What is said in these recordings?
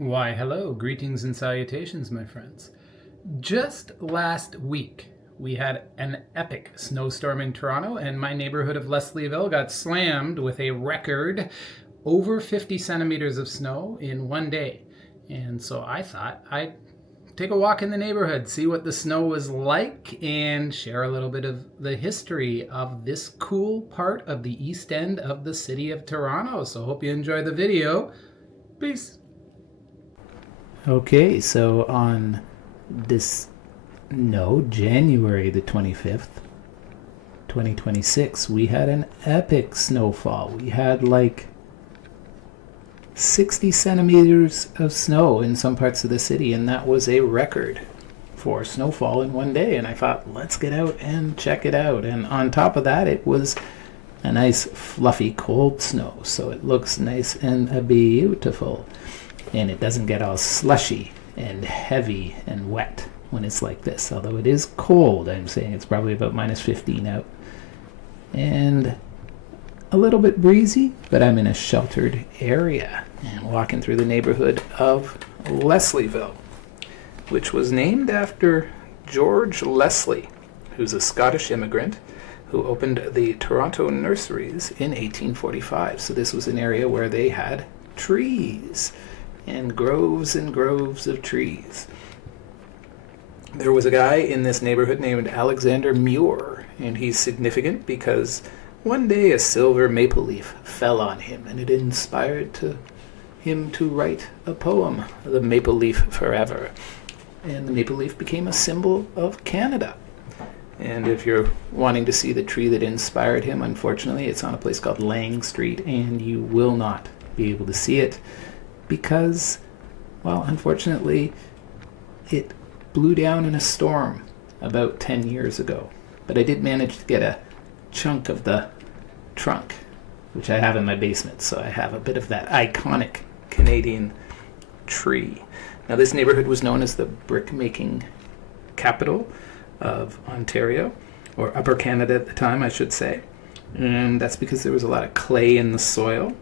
Why, hello, greetings and salutations, my friends. Just last week, we had an epic snowstorm in Toronto, and my neighborhood of Leslieville got slammed with a record over 50 centimeters of snow in one day. And so I thought I'd take a walk in the neighborhood, see what the snow was like, and share a little bit of the history of this cool part of the east end of the city of Toronto. So hope you enjoy the video. Peace. Okay, so on January the 25th, 2026, we had an epic snowfall. We had like 60 centimeters of snow in some parts of the city, and that was a record for snowfall in one day. And I thought, let's get out and check it out. And on top of that, it was a nice fluffy cold snow, so it looks nice and beautiful. And it doesn't get all slushy and heavy and wet when it's like this. Although it is cold, I'm saying it's probably about minus 15 out. And a little bit breezy, but I'm in a sheltered area. And walking through the neighborhood of Leslieville, which was named after George Leslie, who's a Scottish immigrant who opened the Toronto nurseries in 1845. So this was an area where they had trees and groves of trees. There was a guy in this neighborhood named Alexander Muir, and he's significant because one day a silver maple leaf fell on him, and it inspired him to write a poem, The Maple Leaf Forever. And the maple leaf became a symbol of Canada. And if you're wanting to see the tree that inspired him, unfortunately, it's on a place called Lang Street, and you will not be able to see it because, well, unfortunately, it blew down in a storm about 10 years ago. But I did manage to get a chunk of the trunk, which I have in my basement, so I have a bit of that iconic Canadian tree. Now, this neighborhood was known as the brick-making capital of Ontario, or Upper Canada at the time, I should say. And that's because there was a lot of clay in the soil,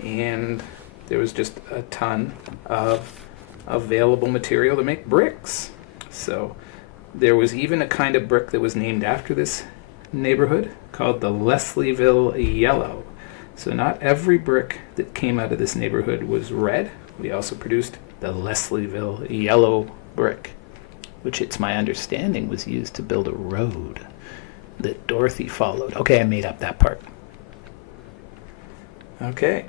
and there was just a ton of available material to make bricks. So there was even a kind of brick that was named after this neighborhood called the Leslieville Yellow. So not every brick that came out of this neighborhood was red. We also produced the Leslieville Yellow brick, which it's my understanding was used to build a road that Dorothy followed. Okay, I made up that part. Okay,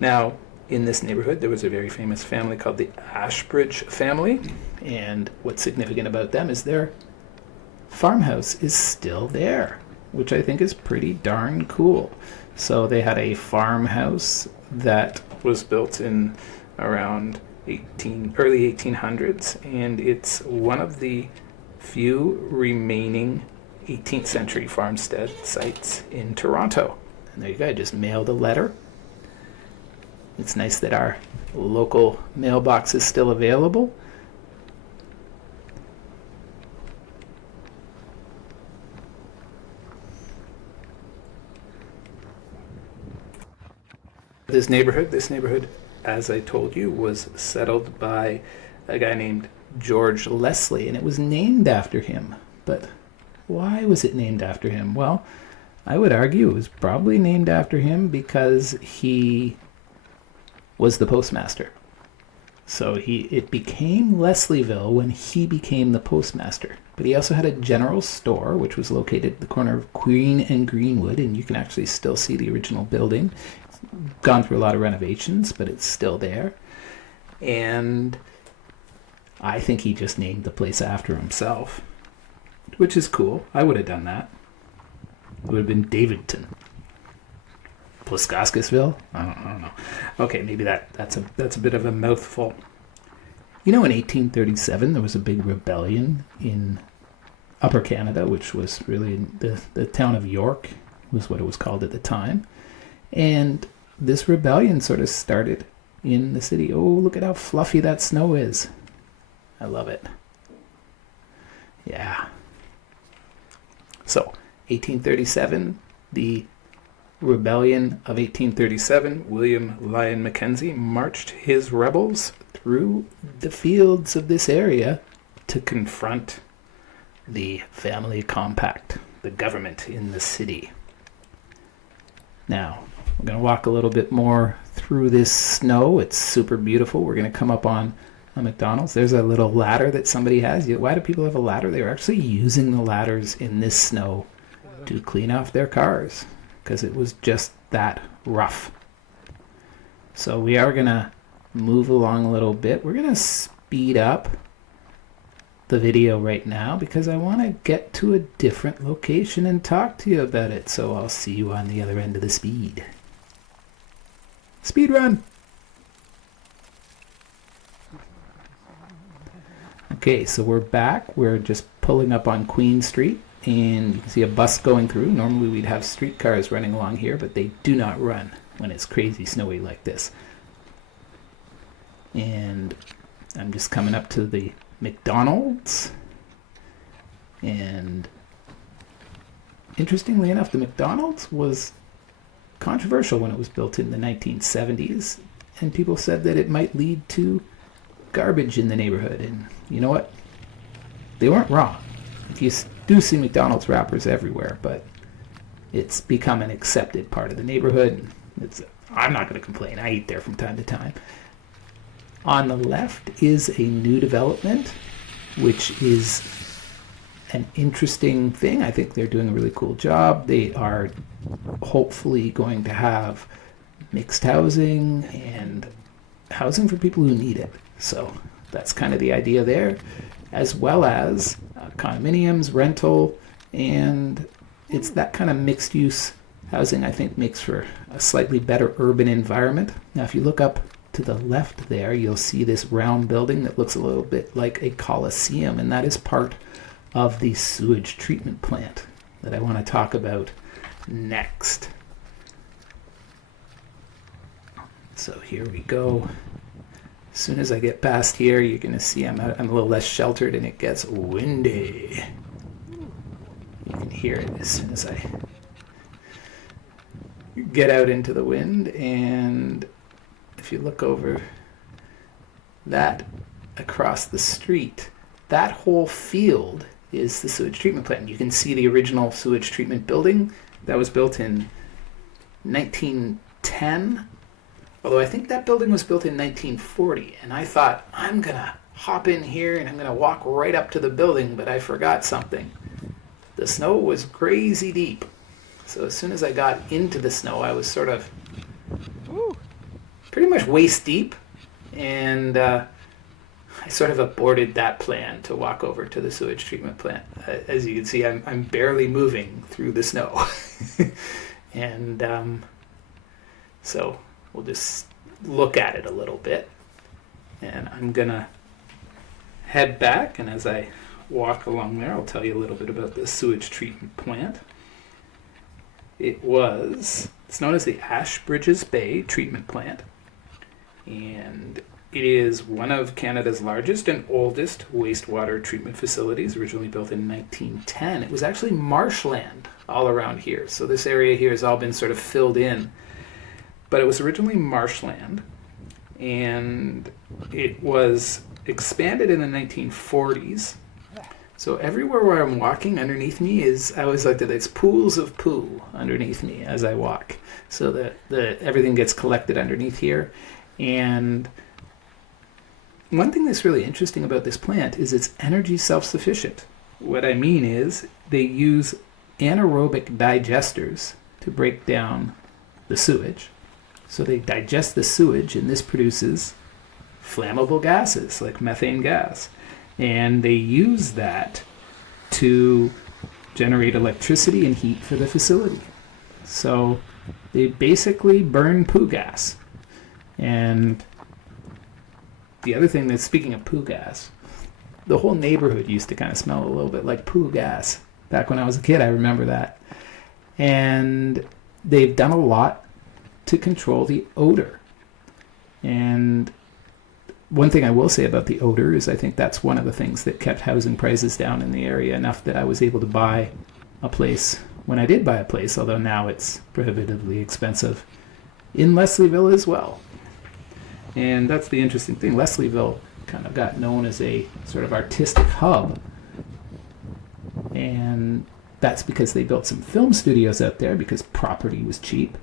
now in this neighborhood there was a very famous family called the Ashbridge family, and what's significant about them is their farmhouse is still there, which I think is pretty darn cool. So they had a farmhouse that was built in around early 1800s, and it's one of the few remaining 18th century farmstead sites in Toronto. And there you go, I just mailed a letter. It's nice that our local mailbox is still available. This neighborhood, as I told you, was settled by a guy named George Leslie, and it was named after him. But why was it named after him? Well, I would argue it was probably named after him because he was the postmaster. So it became Leslieville when he became the postmaster. But he also had a general store, which was located at the corner of Craven and Greenwood, and you can actually still see the original building. It's gone through a lot of renovations, but it's still there. And I think he just named the place after himself, which is cool. I would have done that. It would have been Davidton. Plaskaskusville? I don't know. Okay, maybe that's a bit of a mouthful. You know, in 1837, there was a big rebellion in Upper Canada, which was really the town of York, was what it was called at the time. And this rebellion sort of started in the city. Oh, look at how fluffy that snow is. I love it. Yeah. So, 1837, the Rebellion of 1837, William Lyon Mackenzie marched his rebels through the fields of this area to confront the family compact, the government in the city. Now, we're going to walk a little bit more through this snow. It's super beautiful. We're going to come up on a McDonald's. There's a little ladder that somebody has. Why do people have a ladder? They were actually using the ladders in this snow to clean off their cars because it was just that rough. So we are going to move along a little bit. We're going to speed up the video right now because I want to get to a different location and talk to you about it. So I'll see you on the other end of the speed. Speed run. Okay, so we're back. We're just pulling up on Queen Street, and you can see a bus going through. Normally we'd have streetcars running along here, but they do not run when it's crazy snowy like this. And I'm just coming up to the McDonald's, and interestingly enough, the McDonald's was controversial when it was built in the 1970s, and people said that it might lead to garbage in the neighborhood. And you know what? They weren't wrong. You do see McDonald's wrappers everywhere, but it's become an accepted part of the neighborhood. I'm not going to complain. I eat there from time to time. On the left is a new development, which is an interesting thing. I think they're doing a really cool job. They are hopefully going to have mixed housing and housing for people who need it. So that's kind of the idea there, as well as condominiums, rental, and it's that kind of mixed use housing I think makes for a slightly better urban environment. Now if you look up to the left there, you'll see this round building that looks a little bit like a coliseum, and that is part of the sewage treatment plant that I want to talk about next. So here we go. As soon as I get past here, you're going to see I'm a little less sheltered and it gets windy. You can hear it as soon as I get out into the wind. And if you look over that across the street, that whole field is the sewage treatment plant. You can see the original sewage treatment building that was built in 1910, although I think that building was built in 1940, and I thought, I'm gonna hop in here and I'm gonna walk right up to the building, but I forgot something. The snow was crazy deep, so as soon as I got into the snow, I was sort of pretty much waist deep, and I sort of aborted that plan to walk over to the sewage treatment plant. As you can see, I'm barely moving through the snow. And so we'll just look at it a little bit. And I'm going to head back, and as I walk along there, I'll tell you a little bit about the sewage treatment plant. It's known as the Ashbridges Bay Treatment Plant, and it is one of Canada's largest and oldest wastewater treatment facilities, originally built in 1910. It was actually marshland all around here, so this area here has all been sort of filled in. But it was originally marshland, and it was expanded in the 1940s. So everywhere where I'm walking, underneath me I always like that it's pools of poo underneath me as I walk, so that everything gets collected underneath here. And one thing that's really interesting about this plant is it's energy self-sufficient. What I mean is they use anaerobic digesters to break down the sewage. So they digest the sewage, and this produces flammable gases like methane gas. And they use that to generate electricity and heat for the facility. So they basically burn poo gas. And the other thing that's, speaking of poo gas, the whole neighborhood used to kind of smell a little bit like poo gas. Back when I was a kid, I remember that. And they've done a lot to control the odor. And one thing I will say about the odor is I think that's one of the things that kept housing prices down in the area enough that I was able to buy a place when I did buy a place, although now it's prohibitively expensive, in Leslieville as well. And that's the interesting thing. Leslieville kind of got known as a sort of artistic hub. And that's because they built some film studios out there because property was cheap.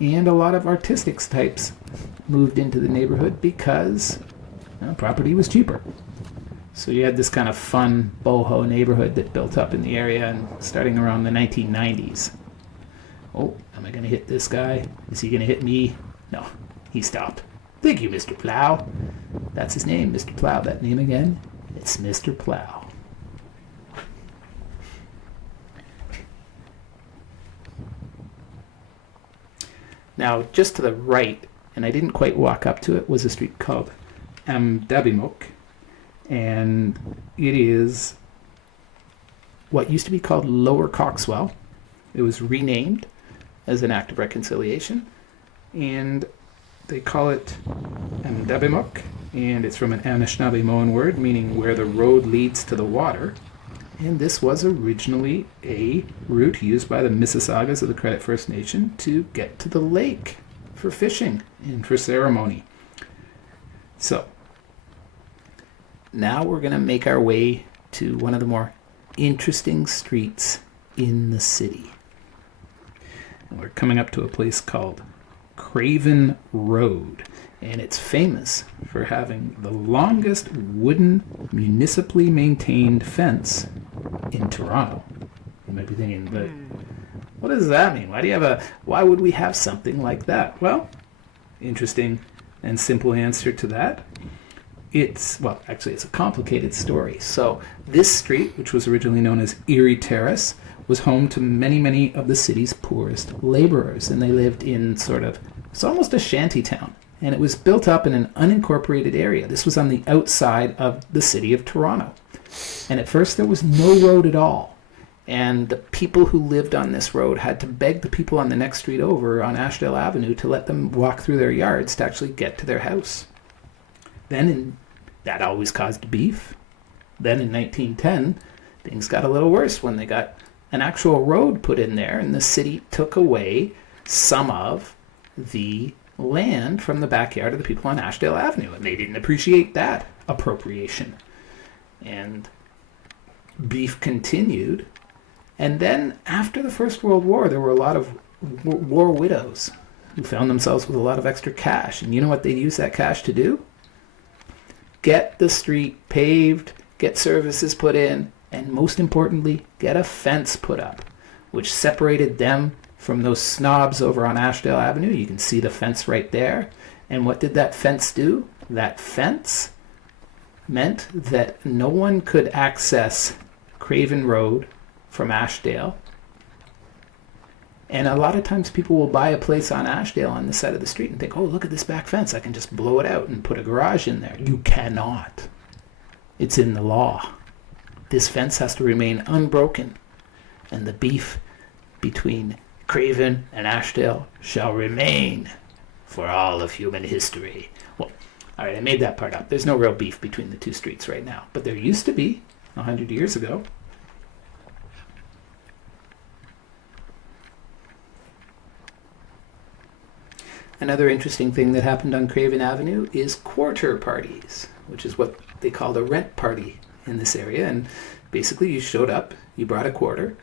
And a lot of artistic types moved into the neighborhood because property was cheaper. So you had this kind of fun boho neighborhood that built up in the area and starting around the 1990s. Oh, am I going to hit this guy? Is he going to hit me? No, he stopped. Thank you, Mr. Plow. That's his name, Mr. Plow. That name again? It's Mr. Plow. Now, just to the right, and I didn't quite walk up to it, was a street called Dabimok, and it is what used to be called Lower Coxwell. It was renamed as an act of reconciliation, and they call it Dabimok, and it's from an Anishinaabe word meaning where the road leads to the water. And this was originally a route used by the Mississaugas of the Credit First Nation to get to the lake for fishing and for ceremony. So, now we're going to make our way to one of the more interesting streets in the city. And we're coming up to a place called Craven Road. And it's famous for having the longest wooden municipally maintained fence in Toronto. You might be thinking, but what does that mean? Why would we have something like that? Well, interesting and simple answer to that. It's a complicated story. So this street, which was originally known as Erie Terrace, was home to many, many of the city's poorest laborers. And they lived in it's almost a shanty town. And it was built up in an unincorporated area. This was on the outside of the city of Toronto. And at first there was no road at all. And the people who lived on this road had to beg the people on the next street over on Ashdale Avenue to let them walk through their yards to actually get to their house. That always caused beef. Then in 1910, things got a little worse when they got an actual road put in there, and the city took away some of the land from the backyard of the people on Ashdale Avenue, and they didn't appreciate that appropriation. And beef continued. And then after the First World War, there were a lot of war widows who found themselves with a lot of extra cash. And you know what they used that cash to do? Get the street paved, get services put in, and most importantly, get a fence put up, which separated them from those snobs over on Ashdale Avenue. You can see the fence right there. And what did that fence do? That fence meant that no one could access Craven Road from Ashdale. And a lot of times people will buy a place on Ashdale on the side of the street and think, oh, look at this back fence. I can just blow it out and put a garage in there. You cannot. It's in the law. This fence has to remain unbroken. And the beef between Craven and Ashdale shall remain for all of human history. Well, all right, I made that part up. There's no real beef between the two streets right now. But there used to be 100 years ago. Another interesting thing that happened on Craven Avenue is quarter parties, which is what they called a rent party in this area. And basically you showed up, you brought a quarter,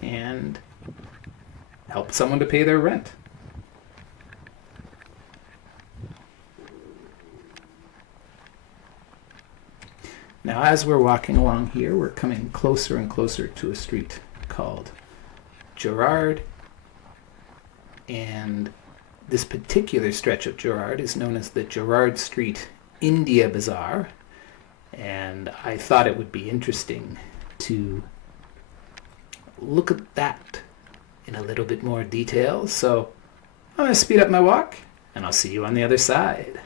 and helped someone to pay their rent. Now, as we're walking along here, we're coming closer and closer to a street called Gerrard, and this particular stretch of Gerrard is known as the Gerrard Street India Bazaar, and I thought it would be interesting to look at that in a little bit more detail. So I'm going to speed up my walk, and I'll see you on the other side.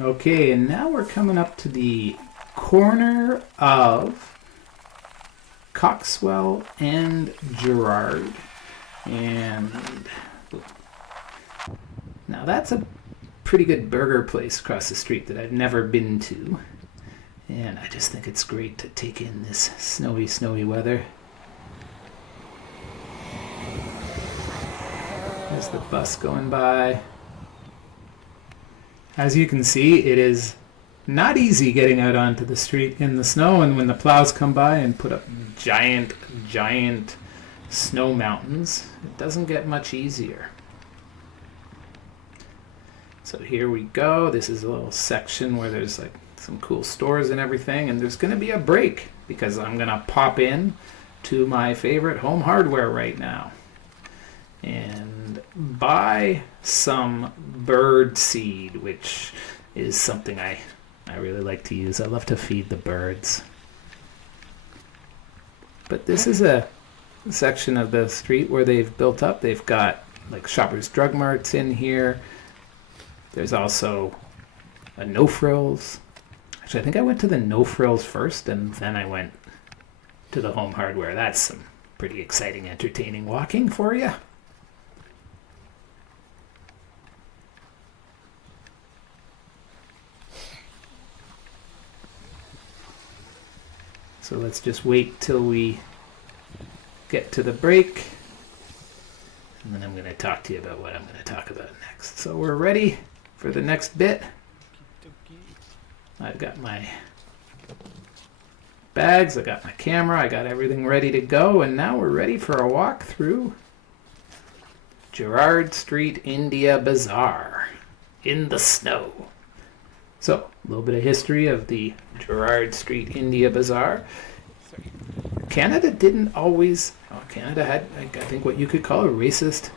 Okay, and now we're coming up to the corner of Coxwell and Gerrard. And now that's a pretty good burger place across the street that I've never been to. And I just think it's great to take in this snowy weather. There's the bus going by. As you can see, it is not easy getting out onto the street in the snow, and when the plows come by and put up giant snow mountains, it doesn't get much easier. So here we go. This is a little section where there's like some cool stores and everything, and there's going to be a break because I'm going to pop in to my favorite home hardware right now and buy some bird seed, which is something I really like to use. I love to feed the birds. But this is a section of the street where they've built up. They've got like Shoppers Drug Marts in here. There's also a No Frills. Actually, I think I went to the No Frills first, and then I went to the Home Hardware. That's some pretty exciting, entertaining walking for you. So let's just wait till we get to the break, and then I'm going to talk to you about what I'm going to talk about next. So we're ready for the next bit. I've got my bags, I got my camera, I got everything ready to go, and now we're ready for a walk through Gerrard Street India Bazaar in the snow. So, a little bit of history of the Gerrard Street India Bazaar. Canada didn't always, Canada had, I think, what you could call a racist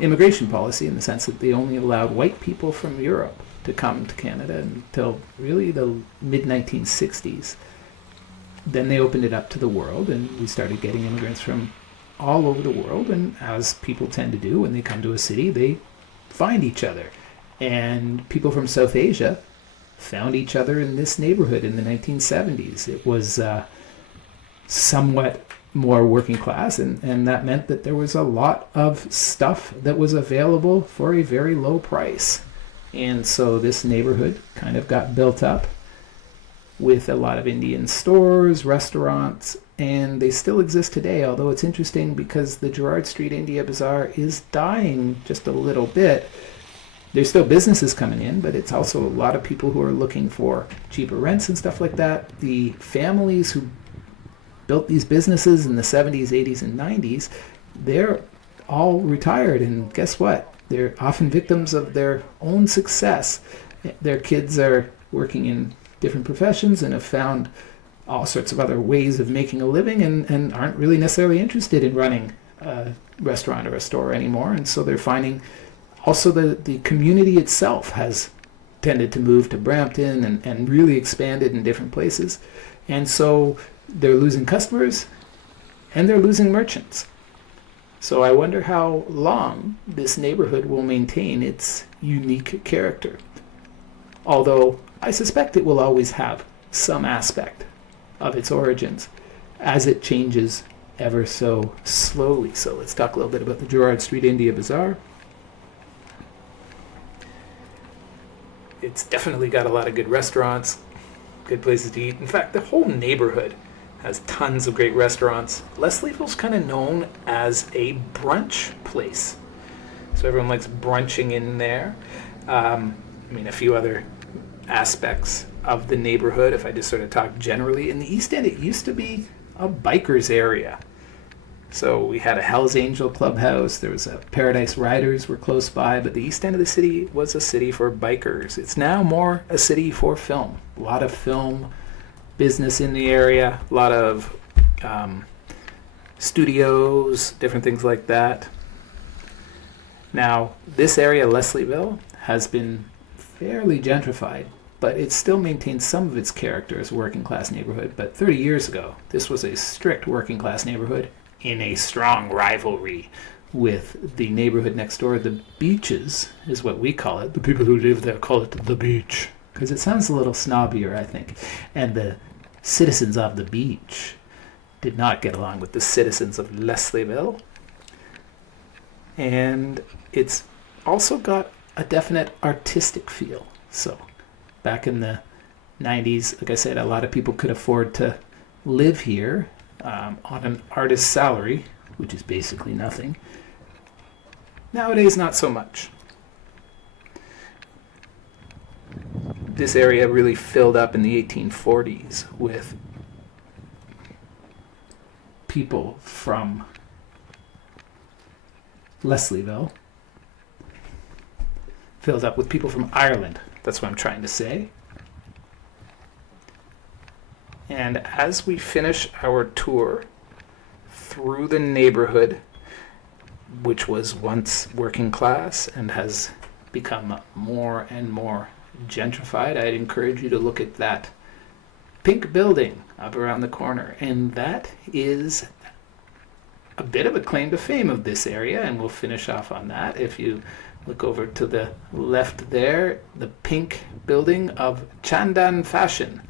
immigration policy, in the sense that they only allowed white people from Europe to come to Canada until really the mid-1960s. Then they opened it up to the world, and we started getting immigrants from all over the world, and as people tend to do when they come to a city, they find each other. And people from South Asia found each other in this neighborhood in the 1970s. It was somewhat more working class, and that meant that there was a lot of stuff that was available for a very low price. And so this neighborhood kind of got built up with a lot of Indian stores, restaurants, and they still exist today, although it's interesting because the Gerrard Street India Bazaar is dying just a little bit. There's still businesses coming in, but it's also a lot of people who are looking for cheaper rents and stuff like that. The families who built these businesses in the 70s, 80s, and 90s, they're all retired, and guess what? They're often victims of their own success. Their kids are working in different professions and have found all sorts of other ways of making a living, and aren't really necessarily interested in running a restaurant or a store anymore. And so they're finding also the community itself has tended to move to Brampton and really expanded in different places. And so they're losing customers and they're losing merchants. So I wonder how long this neighborhood will maintain its unique character. Although I suspect it will always have some aspect of its origins as it changes ever so slowly. So let's talk a little bit about the Gerrard Street India Bazaar. It's definitely got a lot of good restaurants, good places to eat. In fact, the whole neighborhood has tons of great restaurants. Leslieville's kind of known as a brunch place. So everyone likes brunching in there. A few other aspects of the neighborhood, if I just sort of talk generally. In the East End, it used to be a bikers area. So we had a Hell's Angel clubhouse, there was a Paradise Riders were close by, but the East End of the city was a city for bikers. It's now more a city for film. A lot of film business in the area, a lot of studios, different things like that. Now, this area, Leslieville, has been fairly gentrified, but it still maintains some of its character as a working class neighborhood. But 30 years ago, this was a strict working class neighborhood in a strong rivalry with the neighborhood next door. The Beaches is what we call it. The people who live there call it the Beach, because it sounds a little snobbier, I think. And the citizens of the Beach did not get along with the citizens of Leslieville. And it's also got a definite artistic feel. So back in the 90s, like I said, a lot of people could afford to live here on an artist's salary, which is basically nothing. Nowadays, not so much. This area really filled up in the 1840s with people from Leslieville. Filled up with people from Ireland. That's what I'm trying to say. And as we finish our tour through the neighborhood, which was once working class and has become more and more gentrified, I'd encourage you to look at that pink building up around the corner. And that is a bit of a claim to fame of this area, and we'll finish off on that. If you look over to the left there, the pink building of Chandan Fashion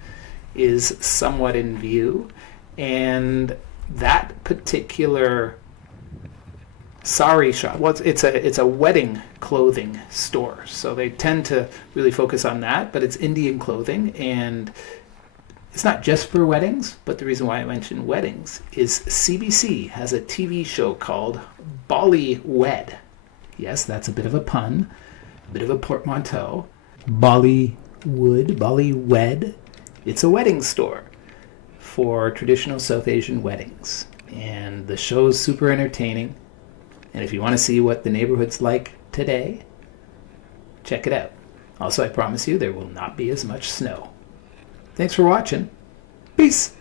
is somewhat in view, and that particular sari shop, well, it's a wedding clothing store, so they tend to really focus on that, but it's Indian clothing, and it's not just for weddings. But the reason why I mentioned weddings is CBC has a TV show called Bollywood. Yes, that's a bit of a pun, a bit of a portmanteau. Bollywood. It's a wedding store for traditional South Asian weddings. And the show's super entertaining. And if you want to see what the neighborhood's like today, check it out. Also, I promise you there will not be as much snow. Thanks for watching. Peace.